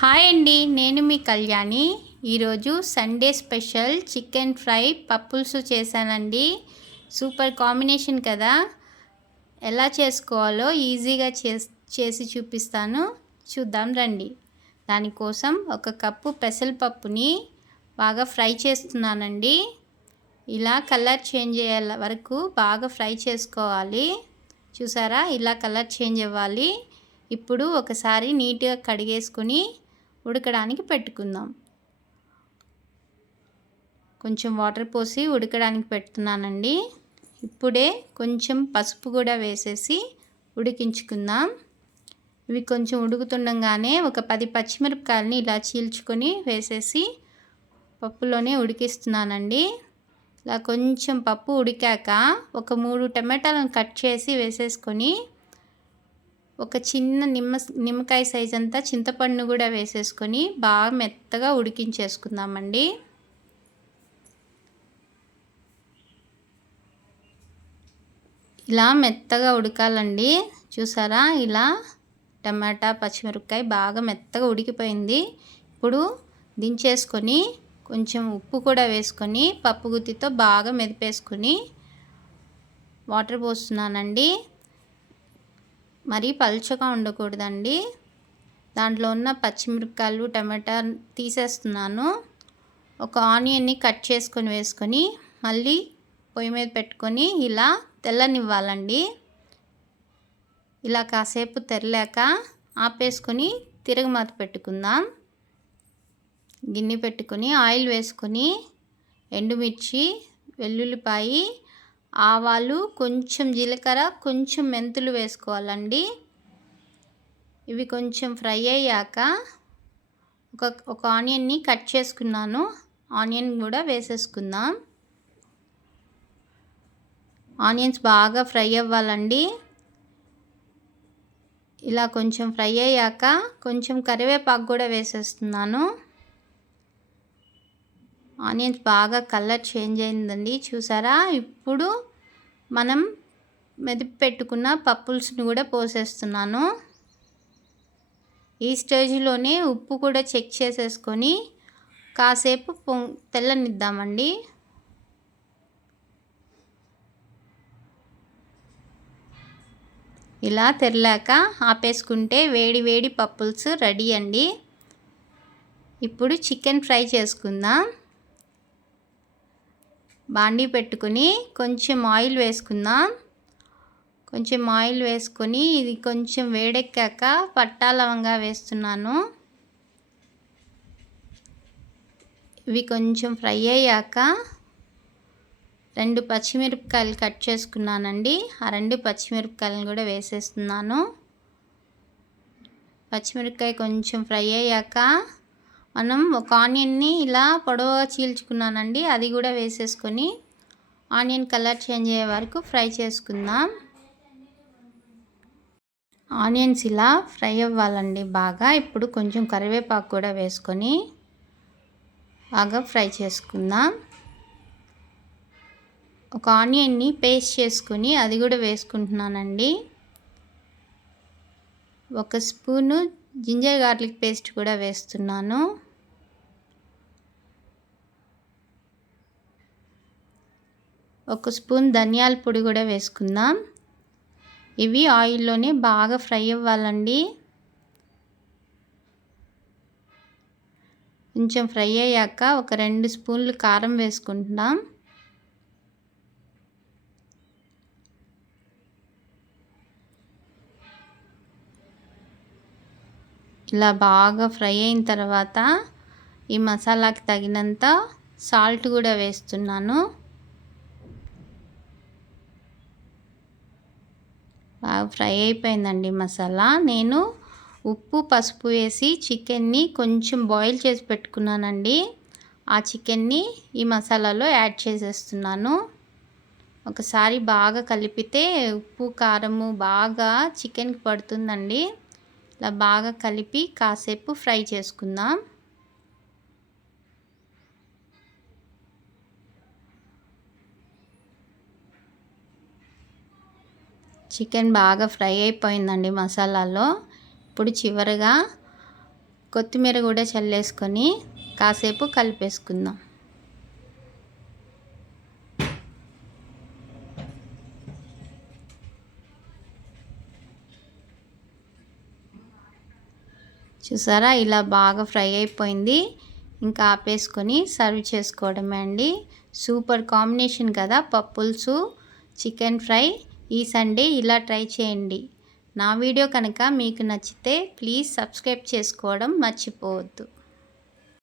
Hi అండి, నేను మీ కళ్యాణి. ఈరోజు సండే స్పెషల్ చికెన్ ఫ్రై పప్పుల్సు చేశానండి. సూపర్ కాంబినేషన్ కదా. ఎలా చేసుకోవాలో ఈజీగా చేసి చూపిస్తాను, చూద్దాం రండి. దానికోసం ఒక కప్పు పెసరపప్పుని బాగా ఫ్రై చేస్తున్నానండి. ఇలా కలర్ చేంజ్ అయ్యే వరకు బాగా ఫ్రై చేసుకోవాలి. చూసారా, ఇలా కలర్ చేంజ్ అవ్వాలి. ఇప్పుడు ఒకసారి నీట్గా కడిగేసుకొని ఉడకడానికి పెట్టుకుందాం. కొంచెం వాటర్ పోసి ఉడకడానికి పెడుతున్నానండి. ఇప్పుడే కొంచెం పసుపు కూడా వేసేసి ఉడికించుకుందాం. ఇవి కొంచెం ఉడుకుతుండగానే ఒక 10 పచ్చిమిరపకాయలని ఇలా చీల్చుకొని వేసేసి పప్పులోనే ఉడికిస్తున్నానండి. ఇలా కొంచెం పప్పు ఉడికాక ఒక 3 టమాటాలను కట్ చేసి వేసేసుకొని ఒక చిన్న నిమ్మకాయ సైజ్ అంతా చింతపండు కూడా వేసేసుకొని బాగా మెత్తగా ఉడికించేసుకుందామండి. ఇలా మెత్తగా ఉడకాలండి. చూసారా, ఇలా టమాటా పచ్చిమిరపకాయ బాగా మెత్తగా ఉడికిపోయింది. ఇప్పుడు దించేసుకొని కొంచెం ఉప్పు కూడా వేసుకొని పప్పు గుత్తితో బాగా మెదిపేసుకొని వాటర్ పోస్తున్నానండి. మరీ పలుచగా ఉండకూడదండి. దాంట్లో ఉన్న పచ్చిమిరపకాయలు టమాటా తీసేస్తున్నాను. ఒక ఆనియన్ని కట్ చేసుకొని వేసుకొని మళ్ళీ పొయ్యి మీద పెట్టుకొని ఇలా తెల్లనివ్వాలండి. ఇలా కాసేపు తెరలేక ఆపేసుకొని తిరగమాత పెట్టుకుందాం. గిన్నె పెట్టుకొని ఆయిల్ వేసుకొని ఎండుమిర్చి, వెల్లుల్లిపాయి, ఆవాలు, కొంచెం జీలకర్ర, కొంచెం మెంతులు వేసుకోవాలండి. ఇవి కొంచెం ఫ్రై అయ్యాక ఒక ఆనియన్ని కట్ చేసుకున్నాను. ఆనియన్ కూడా వేసేసుకుందాం. ఆనియన్స్ బాగా ఫ్రై అవ్వాలండి. ఇలా కొంచెం ఫ్రై అయ్యాక కొంచెం కరివేపాకు కూడా వేసేస్తున్నాను. ఆనియన్స్ బాగా కలర్ చేంజ్ అయిందండి. చూసారా, ఇప్పుడు మనం మెదిపి పెట్టుకున్న పప్పుల్స్ని కూడా పోసేస్తున్నాను. ఈ స్టేజ్లోనే ఉప్పు కూడా చెక్ చేసేసుకొని కాసేపు తెల్లనిద్దామండి. ఇలా తెరలాక ఆపేసుకుంటే వేడి వేడి పప్పుల్స్ రెడీ అండి. ఇప్పుడు చికెన్ ఫ్రై చేసుకుందాం. బాండీ పెట్టుకుని కొంచెం ఆయిల్ వేసుకుందాం. కొంచెం ఆయిల్ వేసుకొని ఇది కొంచెం వేడెక్కాక పట్టా లవంగా వేస్తున్నాను. ఇవి కొంచెం ఫ్రై అయ్యాక 2 పచ్చిమిరపకాయలు కట్ చేసుకున్నానండి. ఆ 2 పచ్చిమిరపకాయలను కూడా వేసేస్తున్నాను. పచ్చిమిరపకాయ కొంచెం ఫ్రై అయ్యాక మనం ఒక ఆనియన్ని ఇలా పొడవుగా చీల్చుకున్నానండి. అది కూడా వేసేసుకొని ఆనియన్ కలర్ చేంజ్ అయ్యే వరకు ఫ్రై చేసుకుందాం. ఆనియన్స్ ఇలా ఫ్రై అవ్వాలండి బాగా. ఇప్పుడు కొంచెం కరివేపాకు కూడా వేసుకొని బాగా ఫ్రై చేసుకుందాం. ఒక ఆనియన్ని పేస్ట్ చేసుకొని అది కూడా వేసుకుంటున్నానండి. 1 స్పూను జింజర్ గార్లిక్ పేస్ట్ కూడా వేస్తున్నాను. ఒక స్పూన్ ధనియాల పొడి కూడా వేసుకుందాం. ఇవి ఆయిల్లోనే బాగా ఫ్రై అవ్వాలండి. కొంచెం ఫ్రై అయ్యాక ఒక 2 స్పూన్లు కారం వేసుకుంటున్నాం. ఇలా బాగా ఫ్రై అయిన తర్వాత ఈ మసాలాకి తగినంత సాల్ట్ కూడా వేస్తున్నాను. బాగా ఫ్రై అయిపోయిందండి మసాలా. నేను ఉప్పు పసుపు వేసి చికెన్ని కొంచెం బాయిల్ చేసి పెట్టుకున్నానండి. ఆ చికెన్ని ఈ మసాలాలో యాడ్ చేసేస్తున్నాను. ఒకసారి బాగా కలిపితే ఉప్పు కారము బాగా చికెన్కి పడుతుందండి. ఇలా బాగా కలిపి కాసేపు ఫ్రై చేసుకుందాం. చికెన్ బాగా ఫ్రై అయిపోయిందండి మసాలాలో. ఇప్పుడు చివరగా కొత్తిమీర కూడా చల్లేసుకొని కాసేపు కలిపేసుకుందాం. చూసారా, ఇలా బాగా ఫ్రై అయిపోయింది. ఇంకా ఆపేసుకొని సర్వ్ చేసుకోవడమే అండి. సూపర్ కాంబినేషన్ కదా పప్పులుసు చికెన్ ఫ్రై. ఈ సండే ఇలా ట్రై చేయండి. నా వీడియో కనుక మీకు నచ్చితే ప్లీజ్ సబ్స్క్రైబ్ చేసుకోవడం మర్చిపోవద్దు.